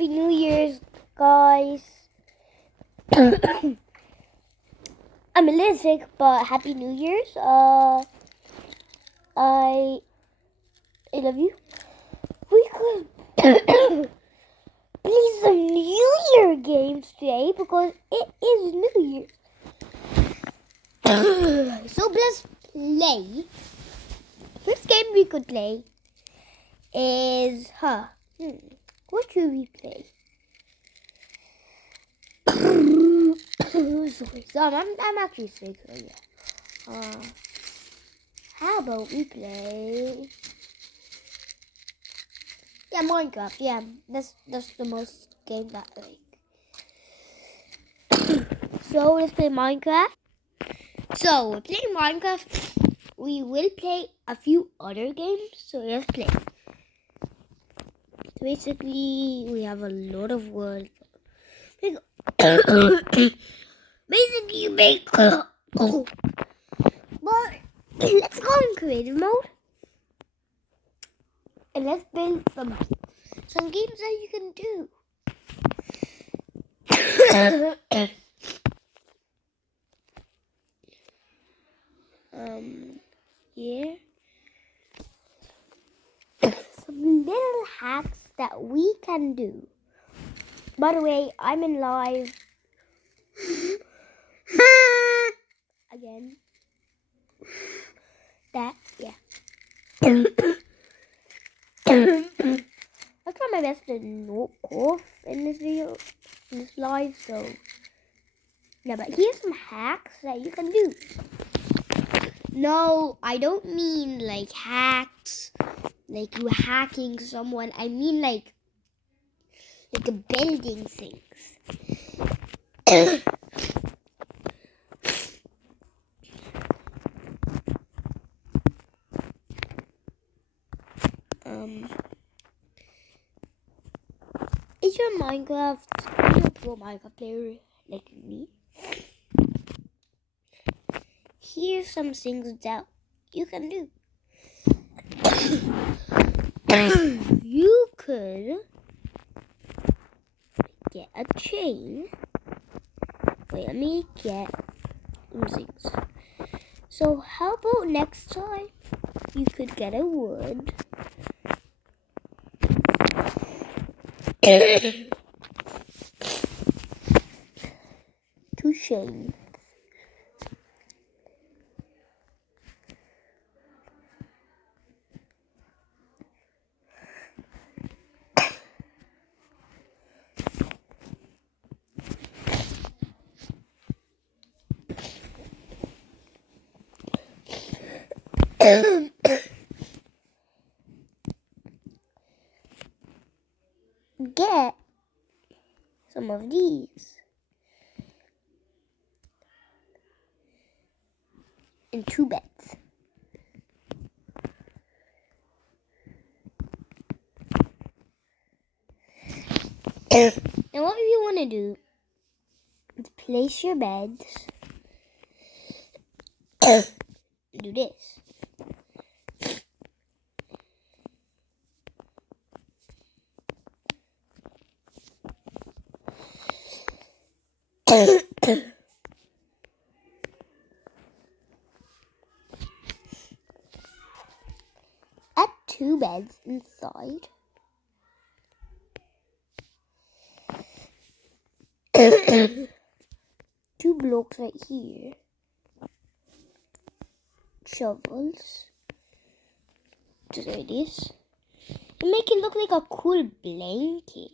Happy New Year's, guys. I'm a little sick, but Happy New Year's. I love you. We could play some New Year games today because it is New Year. So let's play. First game we could play is what should we play? Sorry, I'm actually sick. So yeah. How about we play? Yeah, Minecraft. Yeah, that's the most game that I like. So let's play Minecraft. So we're playing Minecraft. We will play a few other games. So let's play. Basically, we have a lot of words. Basically, you make. But let's go in creative mode. And let's build some games that you can do. Here. Some little hacks that we can do. By the way, I'm in live. Again. That, yeah. I try my best to not cough in this video, in this live, so yeah, but here's some hacks that you can do. No, I don't mean like hacks, like you hacking someone. I mean like building things. Is your Minecraft? Are you a pro Minecraft player like me? Here's some things that you can do. You could get a chain. Wait, let me get some things. So how about next time you could get a wood. Two chains. Get some of these in 2 beds. And what you want to do is place your beds. Do this. Add 2 beds inside. Two blocks right here. Shovels. Just like this. And make it look like a cool blanket.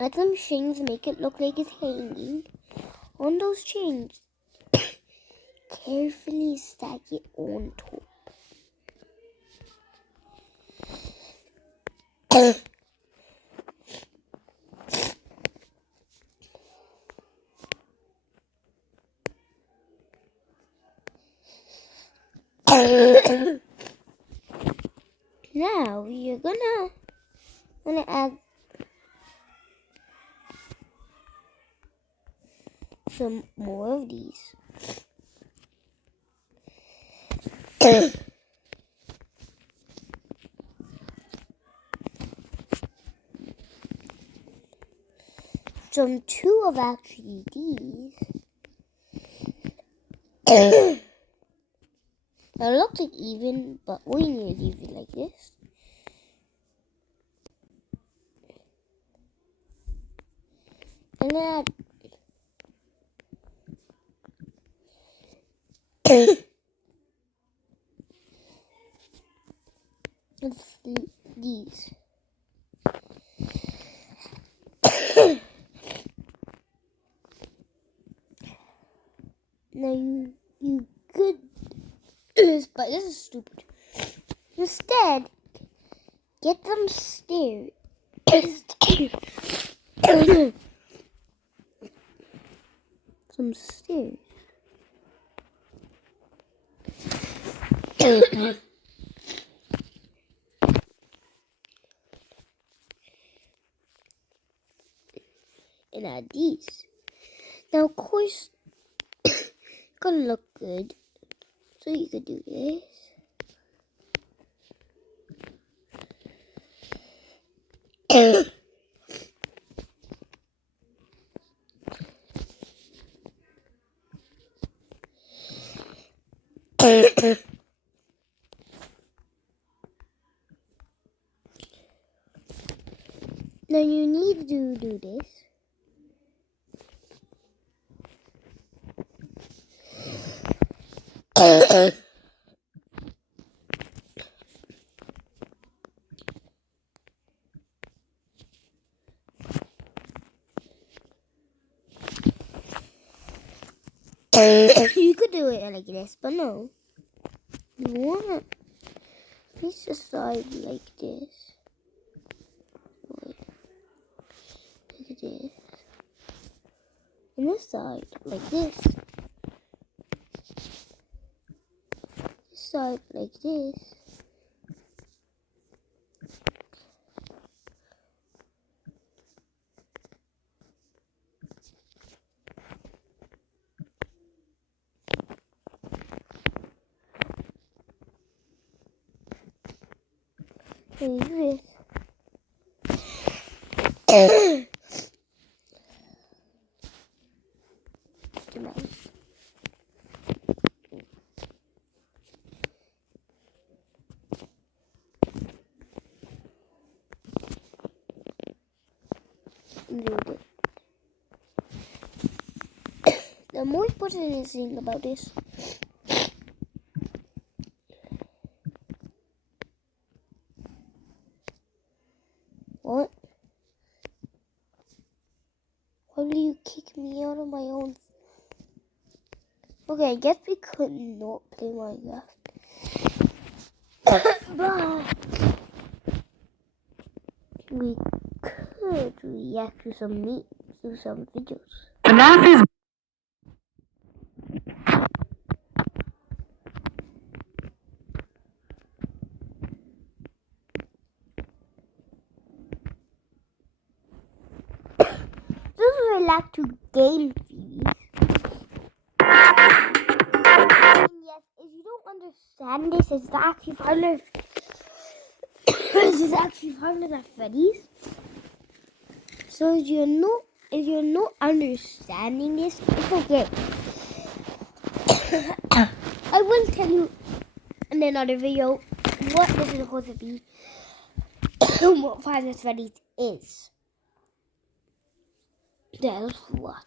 Add some chains, make it look like it's hanging on those chains. Carefully stack it on top. Now you're gonna add some more of these. some two of actually these. Now it looks like even, but we need to leave it like this. And then it's these. Now you could do this, but this is stupid. Instead, get some stairs. Some stairs. And add these. Now, of course, it's gonna look good. So you could do this. Now you need to do this. You could do it like this, but no. You want this side like this. Wait. Look at this. And this side like this. This side like this. And this. The more important thing about this what? Why will you kick me out of my own? Okay, I guess we could not play Minecraft. But we could react to some videos. The math is This is relax to game series. And yes, if you don't understand this, it's actually Five This is actually Five Nights at Freddy's. So if you're not understanding this, it's okay. I will tell you in another video what this is supposed to be. What Five Nights at Freddy's is. That's what.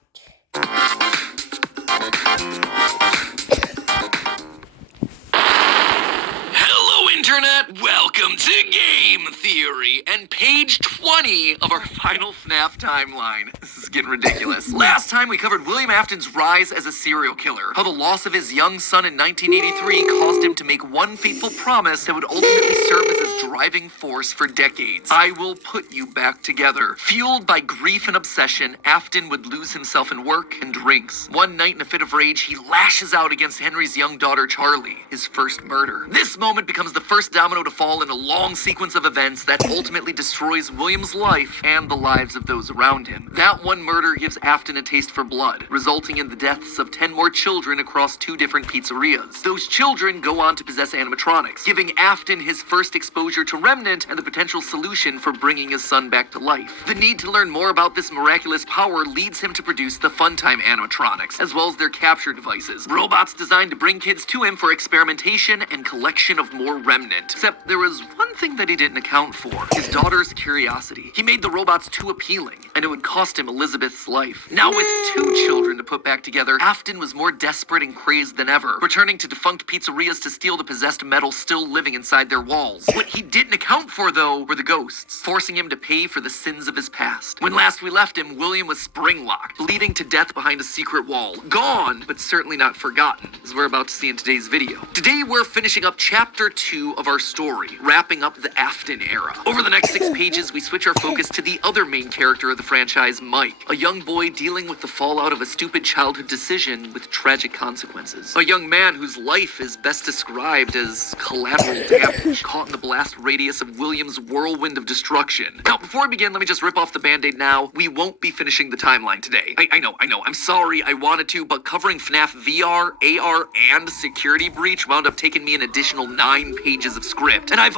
Hello, Internet! Welcome to Game Theory and page 20 of our final FNAF timeline. This is getting ridiculous. Last time we covered William Afton's rise as a serial killer, how the loss of his young son in 1983 caused him to make one fateful promise that would ultimately serve as his driving force for decades. I will put you back together. Fueled by grief and obsession, Afton would lose himself in work and drinks. One night in a fit of rage, he lashes out against Henry's young daughter Charlie, his first murder. This moment becomes the first domino to fall in a long sequence of events that ultimately destroys William's life and the lives of those around him. That one murder gives Afton a taste for blood, resulting in the deaths of 10 more children across 2 different pizzerias. Those children go on to possess animatronics, giving Afton his first exposure exposure to Remnant and the potential solution for bringing his son back to life. The need to learn more about this miraculous power leads him to produce the Funtime animatronics, as well as their capture devices. Robots designed to bring kids to him for experimentation and collection of more Remnant. Except there was one thing that he didn't account for: his daughter's curiosity. He made the robots too appealing, and it would cost him Elizabeth's life. Now with 2 children to put back together, Afton was more desperate and crazed than ever, returning to defunct pizzerias to steal the possessed metal still living inside their walls. What he didn't account for, though, were the ghosts, forcing him to pay for the sins of his past. When last we left him, William was spring-locked, bleeding to death behind a secret wall. Gone, but certainly not forgotten, as we're about to see in today's video. Today, we're finishing up Chapter 2 of our story, wrapping up the Afton era. Over the next 6 pages, we switch our focus to the other main character of the franchise, Mike, a young boy dealing with the fallout of a stupid childhood decision with tragic consequences. A young man whose life is best described as collateral damage, caught in the blast radius of William's whirlwind of destruction. Now, before we begin, let me just rip off the band-aid now. We won't be finishing the timeline today. I know. I'm sorry, I wanted to, but covering FNAF VR, AR, and Security Breach wound up taking me an additional 9 pages of script, and I've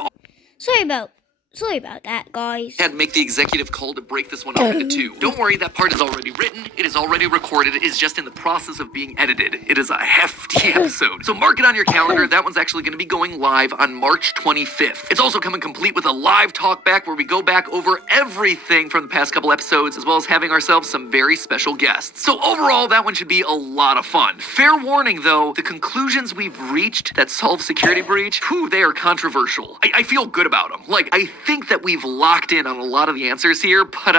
Sorry about that, guys. had to make the executive call to break this one up into 2. Don't worry, that part is already written, it is already recorded, it is just in the process of being edited. It is a hefty episode. So mark it on your calendar, that one's actually going to be going live on March 25th. It's also coming complete with a live talk back where we go back over everything from the past couple episodes, as well as having ourselves some very special guests. So overall, that one should be a lot of fun. Fair warning though, the conclusions we've reached that solve Security Breach, they are controversial. I feel good about them. Like, I think that we've locked in on a lot of the answers here, but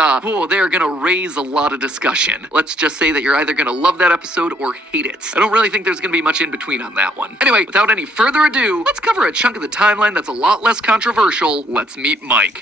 they're gonna raise a lot of discussion. Let's just say that you're either gonna love that episode or hate it. I don't really think there's gonna be much in between on that one. Anyway, without any further ado, let's cover a chunk of the timeline that's a lot less controversial. Let's meet Mike.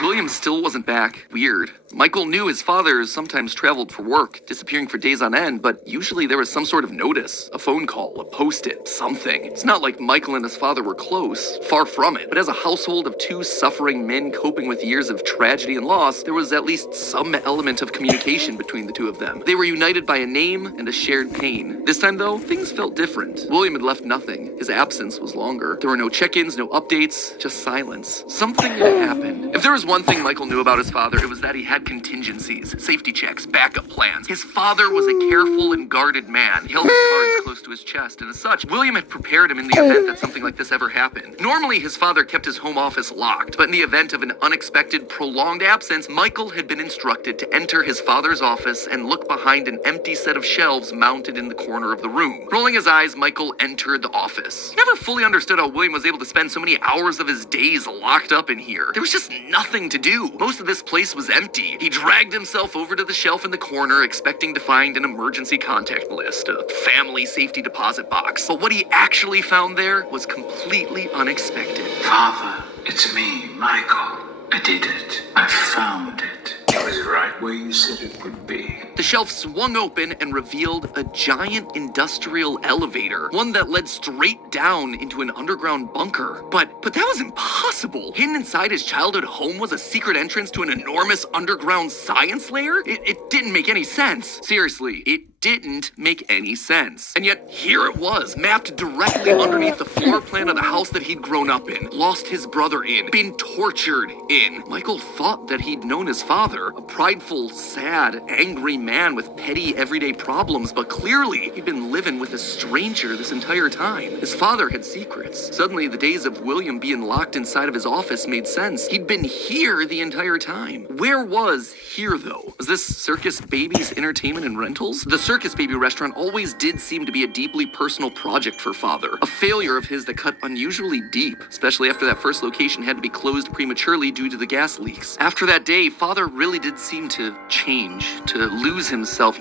William still wasn't back. Weird. Michael knew his father sometimes traveled for work, disappearing for days on end, but usually there was some sort of notice, a phone call, a post-it, something. It's not like Michael and his father were close, far from it, but as a household of 2 suffering men coping with years of tragedy and loss, there was at least some element of communication between the 2 of them. They were united by a name and a shared pain. This time, though, things felt different. William had left nothing. His absence was longer. There were no check-ins, no updates, just silence. Something had happened. If there was one thing Michael knew about his father, it was that he had contingencies, safety checks, backup plans. His father was a careful and guarded man. He held his cards close to his chest, and as such, William had prepared him in the event that something like this ever happened. Normally, his father kept his home office locked, but in the event of an unexpected, prolonged absence, Michael had been instructed to enter his father's office and look behind an empty set of shelves mounted in the corner of the room. Rolling his eyes, Michael entered the office. He never fully understood how William was able to spend so many hours of his days locked up in here. There was just nothing to do. Most of this place was empty. He dragged himself over to the shelf in the corner, expecting to find an emergency contact list, a family safety deposit box. But what he actually found there was completely unexpected. Father, it's me, Michael. I did it. I found it. It was right where you said it would be. The shelf swung open and revealed a giant industrial elevator, one that led straight down into an underground bunker. But that was impossible. Hidden inside his childhood home was a secret entrance to an enormous underground science lair? It didn't make any sense. Seriously, it didn't make any sense. And yet, here it was, mapped directly underneath the floor plan of the house that he'd grown up in, lost his brother in, been tortured in. Michael thought that he'd known his father, a prideful, sad, angry man with petty, everyday problems, but clearly, he'd been living with a stranger this entire time. His father had secrets. Suddenly, the days of William being locked inside of his office made sense. He'd been here the entire time. Where was here, though? Was this Circus Baby's Entertainment and Rentals? The Circus Baby restaurant always did seem to be a deeply personal project for Father, a failure of his that cut unusually deep, especially after that first location had to be closed prematurely due to the gas leaks. After that day, Father really did seem to change, to lose himself.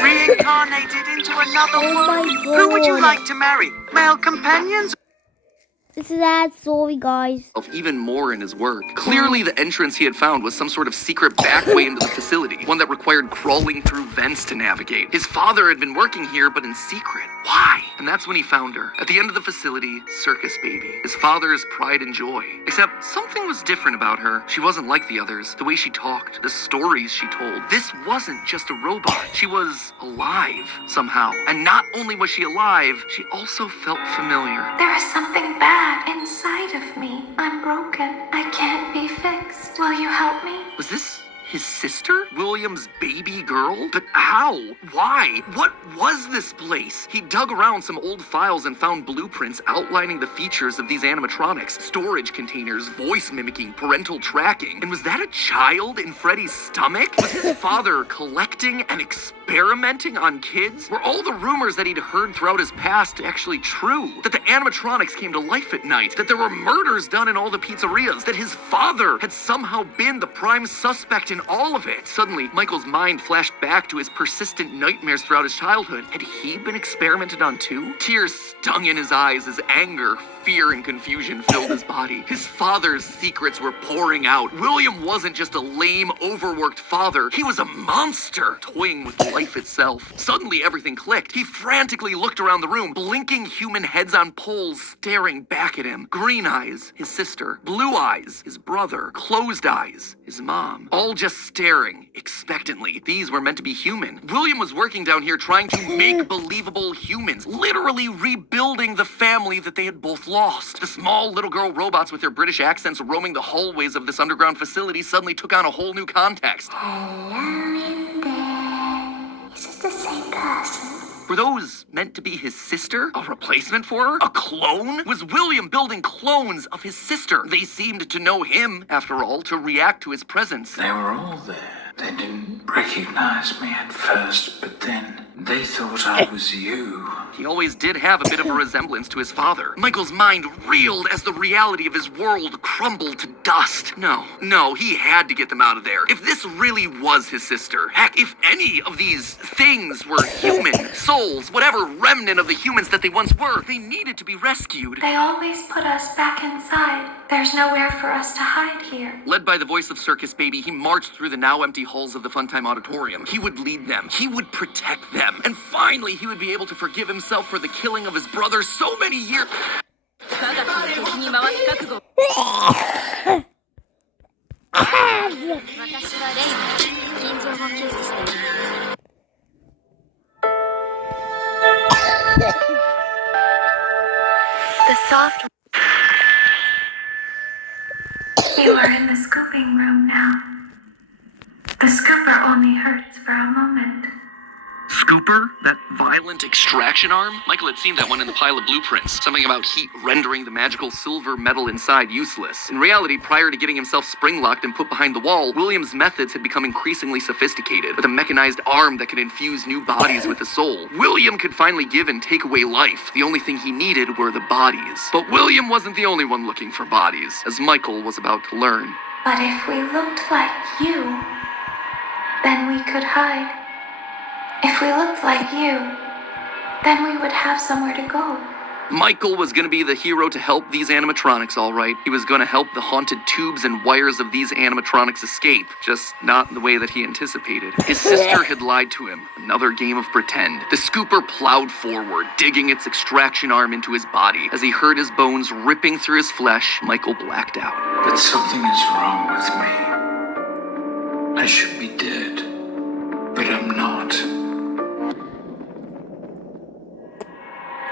Reincarnated into another world. Who would you like to marry? Male companions? This is sad story, guys. Even more in his work. Clearly, the entrance he had found was some sort of secret back way into the facility, one that required crawling through vents to navigate. His father had been working here, but in secret. Why? And that's when he found her. At the end of the facility, Circus Baby, his father's pride and joy. Except something was different about her. She wasn't like the others. The way she talked, the stories she told. This wasn't just a robot. She was alive, somehow. And not only was she alive, she also felt familiar. There is something bad inside of me. I'm broken. I can't be fixed. Will you help me? Was this his sister? William's baby girl? But how? Why? What was this place? He dug around some old files and found blueprints outlining the features of these animatronics. Storage containers, voice mimicking, parental tracking. And was that a child in Freddy's stomach? Was his father collecting and experimenting on kids? Were all the rumors that he'd heard throughout his past actually true? That the animatronics came to life at night? That there were murders done in all the pizzerias? That his father had somehow been the prime suspect in all of it? Suddenly, Michael's mind flashed back to his persistent nightmares throughout his childhood. Had he been experimented on too? Tears stung in his eyes as anger, fear, and confusion filled his body. His father's secrets were pouring out. William wasn't just a lame, overworked father. He was a monster, toying with life itself. Suddenly, everything clicked. He frantically looked around the room, blinking human heads on poles staring back at him. Green eyes, his sister. Blue eyes, his brother. Closed eyes, his mom. All just staring expectantly. These were meant to be human. William was working down here trying to make believable humans, literally rebuilding the family that they had both lost. The small little girl robots with their British accents roaming the hallways of this underground facility suddenly took on a whole new context. Hello in there. Is it the same person? Were those meant to be his sister? A replacement for her? A clone? Was William building clones of his sister? They seemed to know him, after all, to react to his presence. They were all there. They didn't recognize me at first, but then they thought I was you. He always did have a bit of a resemblance to his father. Michael's mind reeled as the reality of his world crumbled to dust. No, he had to get them out of there. If this really was his sister, heck, if any of these things were human, souls, whatever remnant of the humans that they once were, they needed to be rescued. They always put us back inside. There's nowhere for us to hide here. Led by the voice of Circus Baby, he marched through the now empty halls of the Funtime Auditorium. He would lead them. He would protect them. And finally, he would be able to forgive himself for the killing of his brother so many years. The soft... You are in the scooping room now. The scooper only hurts for a moment. Scooper? That violent extraction arm? Michael had seen that one in the pile of blueprints. Something about heat rendering the magical silver metal inside useless. In reality, prior to getting himself spring-locked and put behind the wall, William's methods had become increasingly sophisticated, with a mechanized arm that could infuse new bodies with a soul. William could finally give and take away life. The only thing he needed were the bodies. But William wasn't the only one looking for bodies, as Michael was about to learn. But if we looked like you, then we could hide. If we looked like you, then we would have somewhere to go. Michael was going to be the hero to help these animatronics, all right. He was going to help the haunted tubes and wires of these animatronics escape, just not in the way that he anticipated. His sister had lied to him. Another game of pretend. The scooper plowed forward, digging its extraction arm into his body. As he heard his bones ripping through his flesh, Michael blacked out. But something is wrong with me. I should be dead, but I'm not.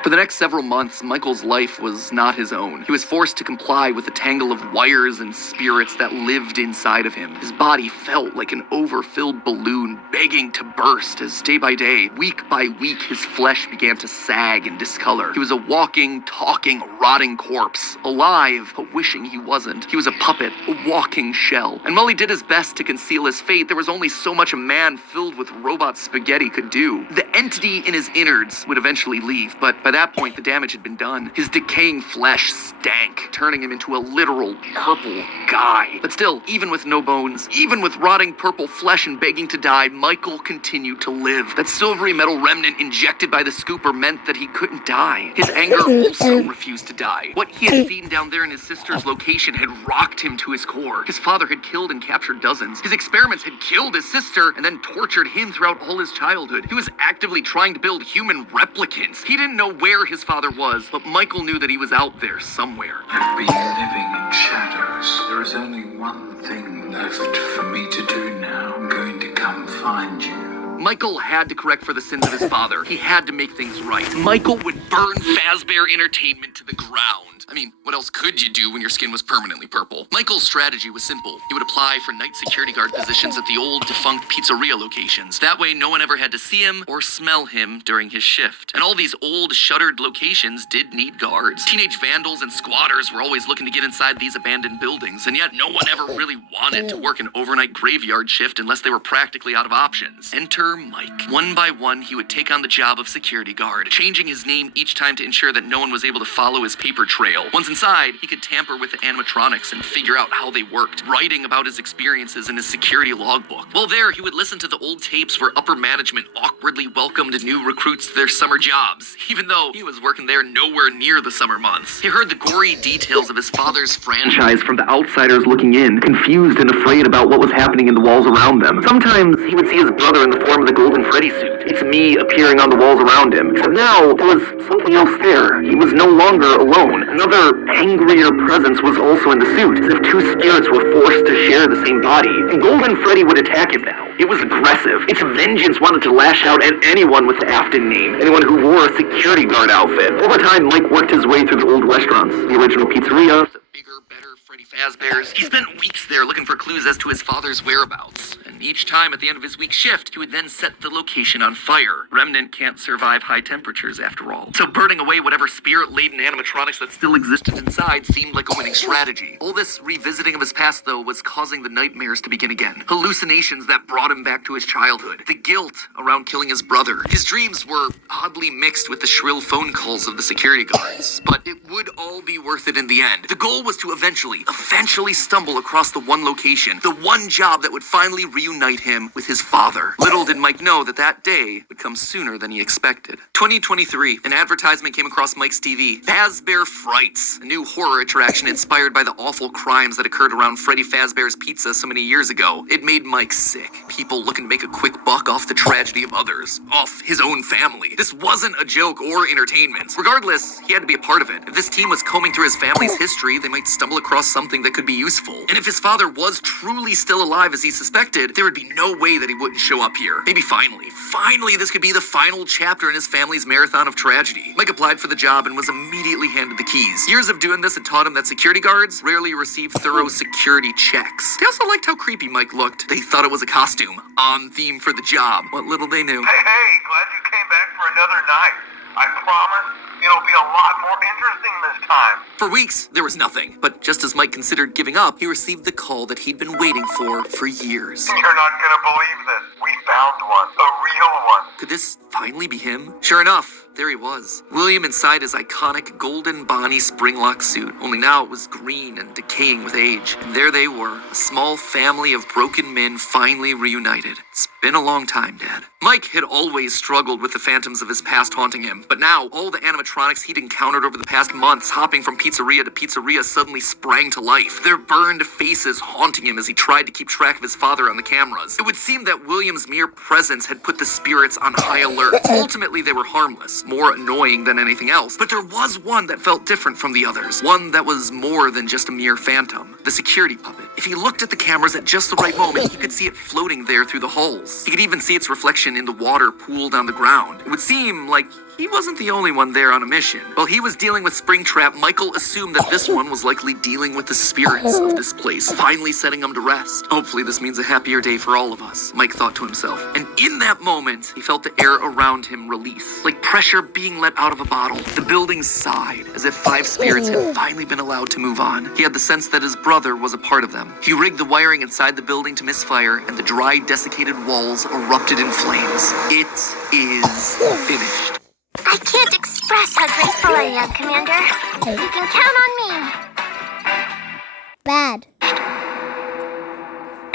For the next several months, Michael's life was not his own. He was forced to comply with the tangle of wires and spirits that lived inside of him. His body felt like an overfilled balloon begging to burst as day by day, week by week, his flesh began to sag and discolor. He was a walking, talking, rotting corpse, alive, but wishing he wasn't. He was a puppet, a walking shell. And while he did his best to conceal his fate, there was only so much a man filled with robot spaghetti could do. The entity in his innards would eventually leave, but by that point, the damage had been done. His decaying flesh stank, turning him into a literal purple guy. But still, even with no bones, even with rotting purple flesh and begging to die, Michael continued to live. That silvery metal remnant injected by the scooper meant that he couldn't die. His anger also refused to die. What he had seen down there in his sister's location had rocked him to his core. His father had killed and captured dozens. His experiments had killed his sister and then tortured him throughout all his childhood. He was actively trying to build human replicants. He didn't know where his father was, but Michael knew that he was out there somewhere. I've been living in shadows. There is only one thing left for me to do now. I'm going to come find you. Michael had to correct for the sins of his father. He had to make things right. Michael would burn Fazbear Entertainment to the ground. I mean, what else could you do when your skin was permanently purple? Michael's strategy was simple. He would apply for night security guard positions at the old defunct pizzeria locations. That way, no one ever had to see him or smell him during his shift. And all these old, shuttered locations did need guards. Teenage vandals and squatters were always looking to get inside these abandoned buildings, and yet no one ever really wanted to work an overnight graveyard shift unless they were practically out of options. Enter Mike. One by one, he would take on the job of security guard, changing his name each time to ensure that no one was able to follow his paper trail. Once inside, he could tamper with the animatronics and figure out how they worked, writing about his experiences in his security logbook. While there, he would listen to the old tapes where upper management awkwardly welcomed new recruits to their summer jobs, even though he was working there nowhere near the summer months. He heard the gory details of his father's franchise from the outsiders looking in, confused and afraid about what was happening in the walls around them. Sometimes he would see his brother in the form of the Golden Freddy suit. It's me appearing on the walls around him. Except now, there was something else there. He was no longer alone. Another angrier presence was also in the suit, as if two spirits were forced to share the same body. And Golden Freddy would attack him now. It was aggressive. Its vengeance wanted to lash out at anyone with the Afton name, anyone who wore a security guard outfit. Over time, Mike worked his way through the old restaurants, the original pizzeria, the bigger, better Freddy Fazbear's. He spent weeks there looking for clues as to his father's whereabouts. And each time at the end of his week shift, he would then set the location on fire. Remnant can't survive high temperatures after all. So burning away whatever spirit-laden animatronics that still existed inside seemed like a winning strategy. All this revisiting of his past, though, was causing the nightmares to begin again. Hallucinations that brought him back to his childhood. The guilt around killing his brother. His dreams were oddly mixed with the shrill phone calls of the security guards. But it would all be worth it in the end. The goal was to eventually stumble across the one location, the one job that would finally reunite him with his father. Little did Mike know that that day would come sooner than he expected. 2023, an advertisement came across Mike's TV. Fazbear Frights, a new horror attraction inspired by the awful crimes that occurred around Freddy Fazbear's Pizza so many years ago. It made Mike sick. People looking to make a quick buck off the tragedy of others, off his own family. This wasn't a joke or entertainment. Regardless, he had to be a part of it. If this team was combing through his family's history, they might stumble across something that could be useful. And if his father was truly still alive as he suspected, there would be no way that he wouldn't show up here. Maybe finally, this could be the final chapter in his family's marathon of tragedy. Mike applied for the job and was immediately handed the keys. Years of doing this had taught him that security guards rarely receive thorough security checks. They also liked how creepy Mike looked. They thought it was a costume, on theme for the job. What little they knew. Hey, glad you came back for another night. I promise it'll be a lot more interesting this time. For weeks, there was nothing. But just as Mike considered giving up, he received the call that he'd been waiting for years. You're not gonna believe this. We found one. A real one. Could this finally be him? Sure enough, there he was. William inside his iconic golden Bonnie springlock suit, only now it was green and decaying with age. And there they were, a small family of broken men finally reunited. It's been a long time, Dad. Mike had always struggled with the phantoms of his past haunting him, but now all the animatronics he'd encountered over the past months, hopping from pizzeria to pizzeria, suddenly sprang to life, their burned faces haunting him as he tried to keep track of his father on the cameras. It would seem that William's mere presence had put the spirits on high alert. Ultimately, they were harmless, more annoying than anything else, but there was one that felt different from the others, one that was more than just a mere phantom, the security puppet. If he looked at the cameras at just the right moment, he could see it floating there through the halls. He could even see its reflection in the water pooled on the ground. It would seem like he wasn't the only one there on a mission. While he was dealing with Springtrap, Michael assumed that this one was likely dealing with the spirits of this place, finally setting them to rest. Hopefully this means a happier day for all of us, Mike thought to himself. And in that moment, he felt the air around him release, like pressure being let out of a bottle. The building sighed, as if 5 spirits had finally been allowed to move on. He had the sense that his brother was a part of them. He rigged the wiring inside the building to misfire, and the dry, desiccated walls erupted in flames. It is finished. I can't express how grateful I am, Commander. You can count on me. Bad.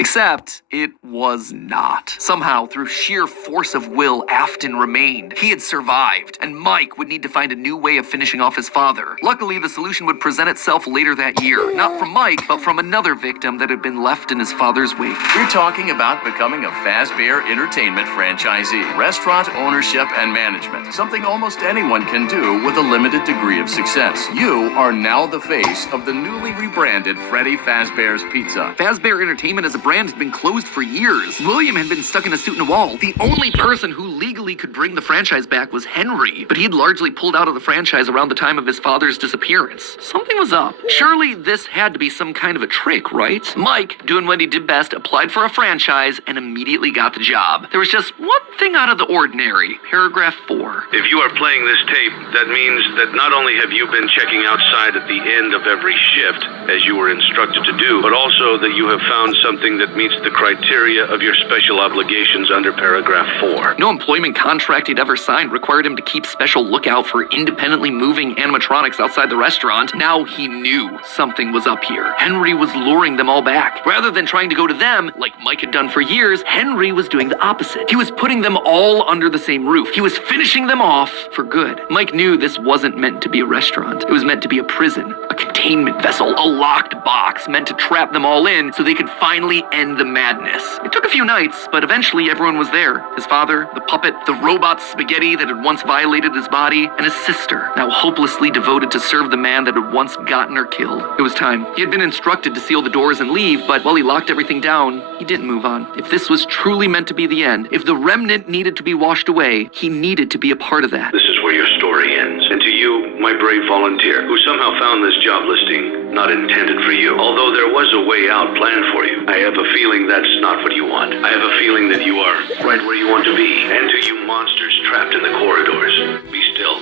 Except it was not. Somehow, through sheer force of will, Afton remained. He had survived, and Mike would need to find a new way of finishing off his father. Luckily, the solution would present itself later that year. Not from Mike, but from another victim that had been left in his father's wake. We're talking about becoming a Fazbear Entertainment franchisee. Restaurant ownership and management. Something almost anyone can do with a limited degree of success. You are now the face of the newly rebranded Freddy Fazbear's Pizza. Fazbear Entertainment as a brand had been closed for years. William had been stuck in a suit and a wall. The only person who legally could bring the franchise back was Henry, but he'd largely pulled out of the franchise around the time of his father's disappearance. Something was up. Surely this had to be some kind of a trick, right? Mike, doing what he did best, applied for a franchise and immediately got the job. There was just one thing out of the ordinary. Paragraph 4. If you are playing this tape, that means that not only have you been checking outside at the end of every shift, as you were instructed to do, but also that you have found something that meets the criteria of your special obligations under paragraph 4. No employment contract he'd ever signed required him to keep special lookout for independently moving animatronics outside the restaurant. Now he knew something was up here. Henry was luring them all back. Rather than trying to go to them, like Mike had done for years, Henry was doing the opposite. He was putting them all under the same roof. He was finishing them off for good. Mike knew this wasn't meant to be a restaurant. It was meant to be a prison, a containment vessel, a locked box meant to trap them all in so they could finally end the madness. It took a few nights, but eventually everyone was there. His father, the puppet, the robot spaghetti that had once violated his body, and his sister, now hopelessly devoted to serve the man that had once gotten her killed. It was time. He had been instructed to seal the doors and leave, but while he locked everything down, he didn't move on. If this was truly meant to be the end, if the remnant needed to be washed away, he needed to be a part of that. This is where your story ends. And to you, my brave volunteer, who somehow found this job listing not intended for you. Although there was a way out planned for you, I have a feeling that's not what you want. I have a feeling that you are right where you want to be. And to you monsters trapped in the corridors, be still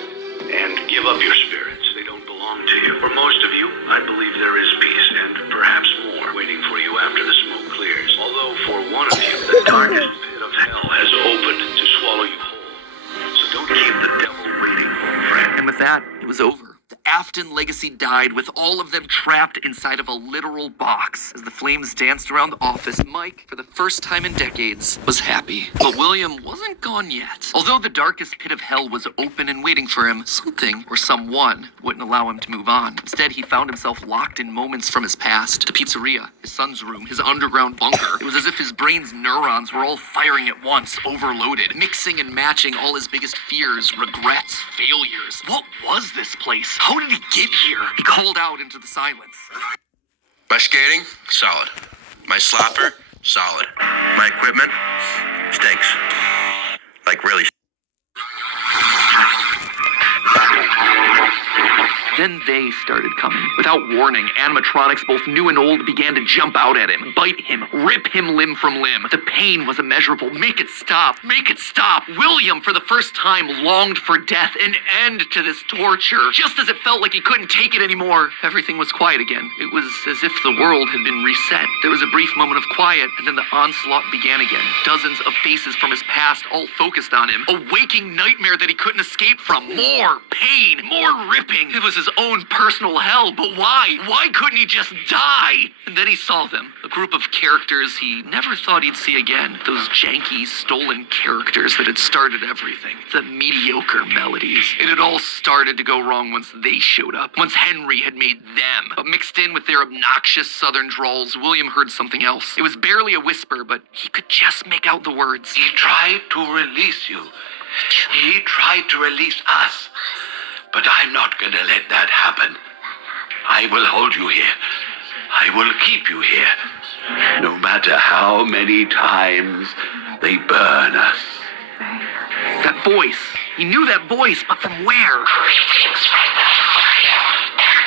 and give up your spirits. They don't belong to you. For most of you, I believe there is peace and perhaps more waiting for you after the smoke clears. Although for one of you, the darkest pit of hell has opened to swallow you whole. So don't keep the devil waiting, friend. And with that, it was over. The Afton legacy died with all of them trapped inside of a literal box. As the flames danced around the office, Mike, for the first time in decades, was happy. But William wasn't gone yet. Although the darkest pit of hell was open and waiting for him, something or someone wouldn't allow him to move on. Instead, he found himself locked in moments from his past. The pizzeria, his son's room, his underground bunker. It was as if his brain's neurons were all firing at once, overloaded, mixing and matching all his biggest fears, regrets, failures. What was this place? How did he get here? He called out into the silence. My skating? Solid. My slapper? Solid. My equipment? Stinks. Like really. Then they started coming. Without warning, animatronics, both new and old, began to jump out at him, bite him, rip him limb from limb. The pain was immeasurable. Make it stop. Make it stop. William, for the first time, longed for death, an end to this torture. Just as it felt like he couldn't take it anymore, everything was quiet again. It was as if the world had been reset. There was a brief moment of quiet, and then the onslaught began again. Dozens of faces from his past all focused on him. A waking nightmare that he couldn't escape from. More pain, more ripping. It was his own personal hell, but why? Why couldn't he just die? And then he saw them, a group of characters he never thought he'd see again. Those janky, stolen characters that had started everything. The mediocre melodies. It had all started to go wrong once they showed up. Once Henry had made them. But mixed in with their obnoxious southern drawls, William heard something else. It was barely a whisper, but he could just make out the words. He tried to release you. He tried to release us. But I'm not gonna let that happen. I will hold you here. I will keep you here. No matter how many times they burn us. That voice. He knew that voice, but from where? Greetings from the fire.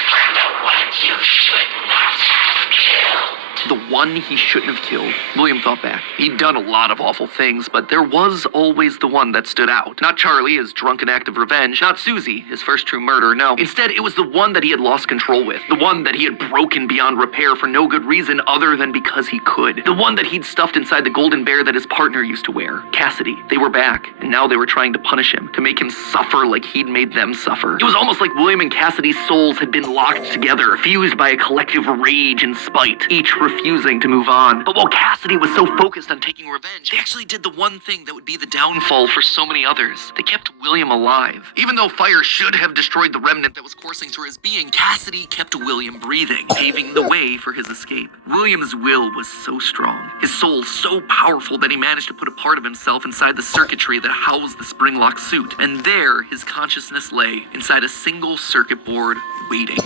From the one you should not have killed. The one he shouldn't have killed. William thought back. He'd done a lot of awful things, but there was always the one that stood out. Not Charlie, his drunken act of revenge. Not Susie, his first true murder. No. Instead, it was the one that he had lost control with. The one that he had broken beyond repair for no good reason other than because he could. The one that he'd stuffed inside the golden bear that his partner used to wear. Cassidy. They were back, and now they were trying to punish him, to make him suffer like he'd made them suffer. It was almost like William and Cassidy's souls had been locked together, fused by a collective rage and spite, each refusing refusing to move on. But while Cassidy was so focused on taking revenge, they actually did the one thing that would be the downfall for so many others. They kept William alive. Even though fire should have destroyed the remnant that was coursing through his being, Cassidy kept William breathing, paving the way for his escape. William's will was so strong, his soul so powerful that he managed to put a part of himself inside the circuitry that housed the spring-lock suit. And there, his consciousness lay, inside a single circuit board,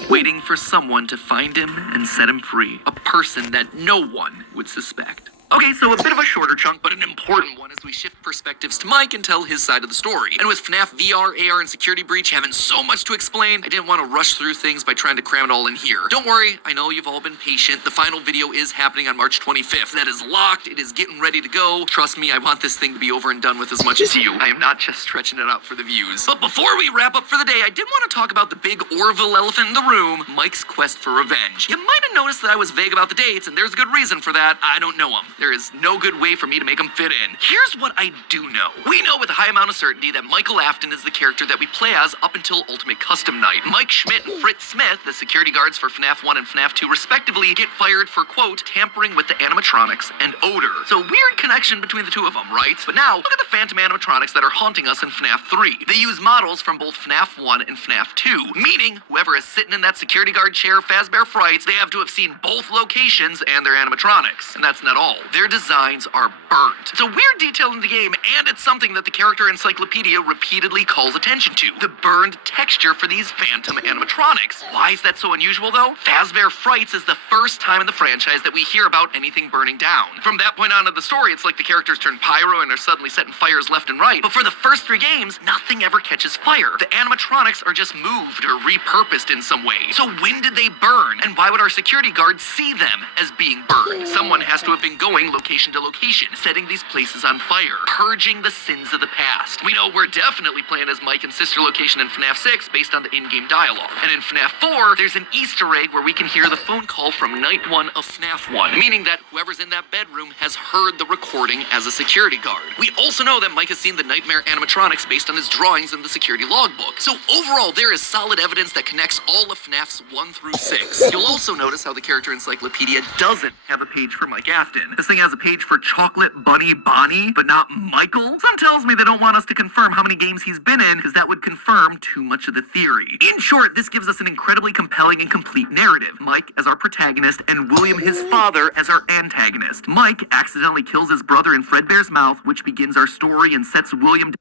waiting for someone to find him and set him free. A person that no one would suspect. Okay, so a bit of a shorter chunk, but an important one as we shift perspectives to Mike and tell his side of the story. And with FNAF VR, AR, and Security Breach having so much to explain, I didn't want to rush through things by trying to cram it all in here. Don't worry, I know you've all been patient. The final video is happening on March 25th. That is locked, it is getting ready to go. Trust me, I want this thing to be over and done with as much as you. I am not just stretching it out for the views. But before we wrap up for the day, I did want to talk about the big Orville elephant in the room, Mike's quest for revenge. You might have noticed that I was vague about the dates, and there's a good reason for that. I don't know them. There is no good way for me to make them fit in. Here's what I do know. We know with a high amount of certainty that Michael Afton is the character that we play as up until Ultimate Custom Night. Mike Schmidt and Fritz Smith, the security guards for FNAF 1 and FNAF 2 respectively, get fired for, quote, tampering with the animatronics and odor. So weird connection between the two of them, right? But now, look at the phantom animatronics that are haunting us in FNAF 3. They use models from both FNAF 1 and FNAF 2, meaning whoever is sitting in that security guard chair, Fazbear Frights, they have to have seen both locations and their animatronics. And that's not all. Their designs are burnt. It's a weird detail in the game, and it's something that the character encyclopedia repeatedly calls attention to. The burned texture for these phantom animatronics. Why is that so unusual, though? Fazbear Frights is the first time in the franchise that we hear about anything burning down. From that point on in the story, it's like the characters turn pyro and are suddenly setting fires left and right. But for the first 3 games, nothing ever catches fire. The animatronics are just moved or repurposed in some way. So when did they burn? And why would our security guards see them as being burned? Someone has to have been going location to location, setting these places on fire, purging the sins of the past. We know we're definitely playing as Mike and Sister Location in FNAF 6 based on the in-game dialogue. And in FNAF 4, there's an Easter egg where we can hear the phone call from Night 1 of FNAF 1, meaning that whoever's in that bedroom has heard the recording as a security guard. We also know that Mike has seen the nightmare animatronics based on his drawings in the security logbook. So overall, there is solid evidence that connects all of FNAFs 1 through 6. You'll also notice how the character encyclopedia doesn't have a page for Mike Afton. This thing has a page for Chocolate Bunny Bonnie, but not Michael. Some tells me they don't want us to confirm how many games he's been in, because that would confirm too much of the theory. In short, this gives us an incredibly compelling and complete narrative. Mike as our protagonist, and William, his father, as our antagonist. Mike accidentally kills his brother in Fredbear's mouth, which begins our story and sets William.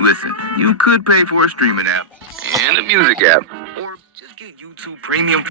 Listen, you could pay for a streaming app and a music app, or just get YouTube Premium.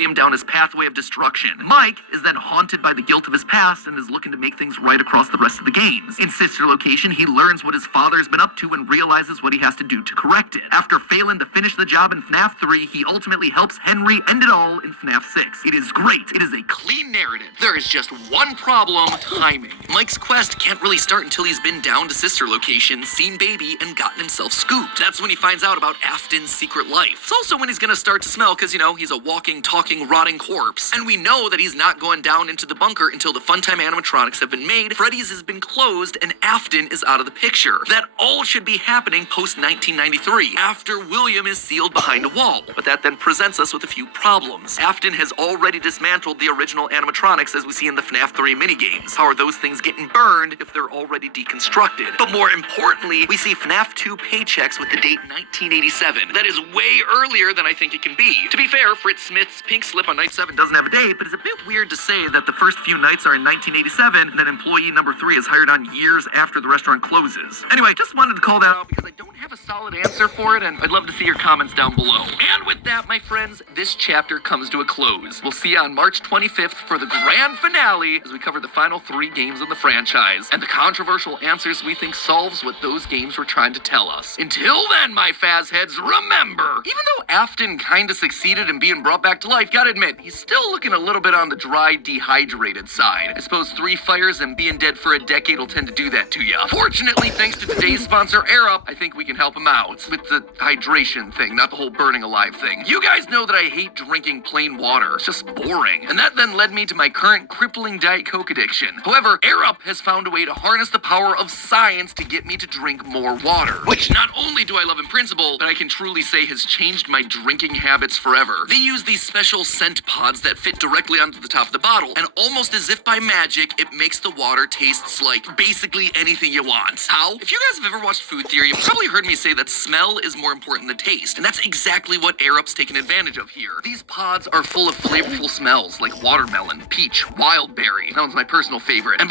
Him down his pathway of destruction. Mike is then haunted by the guilt of his past and is looking to make things right across the rest of the games. In Sister Location, he learns what his father's been up to and realizes what he has to do to correct it. After failing to finish the job in FNAF 3, he ultimately helps Henry end it all in FNAF 6. It is great. It is a clean narrative. There is just one problem: timing. Mike's quest can't really start until he's been down to Sister Location, seen Baby, and gotten himself scooped. That's when he finds out about Afton's secret life. It's also when he's gonna start to smell, because, you know, he's a walking, talking, rotting corpse. And we know that he's not going down into the bunker until the Funtime animatronics have been made, Freddy's has been closed, and Afton is out of the picture. That all should be happening post-1993, after William is sealed behind a wall. But that then presents us with a few problems. Afton has already dismantled the original animatronics as we see in the FNAF 3 minigames. How are those things getting burned if they're already deconstructed? But more importantly, we see FNAF 2 paychecks with the date 1987. That is way earlier than I think it can be. To be fair, Fritz Smith's pink slip on Night 7 doesn't have a date, but it's a bit weird to say that the first few nights are in 1987 and then employee number 3 is hired on years after the restaurant closes. Anyway, just wanted to call that out because I don't have a solid answer for it, and I'd love to see your comments down below. And with that, my friends, this chapter comes to a close. We'll see you on March 25th for the grand finale as we cover the final 3 games of the franchise and the controversial answers we think solves what those games were trying to tell us. Until then, my Faz heads, remember, even though Afton kinda succeeded in being brought back to life, gotta admit, he's still looking a little bit on the dry, dehydrated side. I suppose 3 fires and being dead for a decade will tend to do that to ya. Fortunately, thanks to today's sponsor, AirUp, I think we can help help him out with the hydration thing, not the whole burning alive thing. You guys know that I hate drinking plain water. It's just boring. And that then led me to my current crippling Diet Coke addiction. However, Air Up has found a way to harness the power of science to get me to drink more water, which not only do I love in principle, but I can truly say has changed my drinking habits forever. They use these special scent pods that fit directly onto the top of the bottle, and almost as if by magic, it makes the water taste like basically anything you want. How? If you guys have ever watched Food Theory, you've probably heard me say that smell is more important than taste, and that's exactly what Air Up's taken advantage of here. These pods are full of flavorful smells like watermelon, peach, wild berry. That one's my personal favorite. And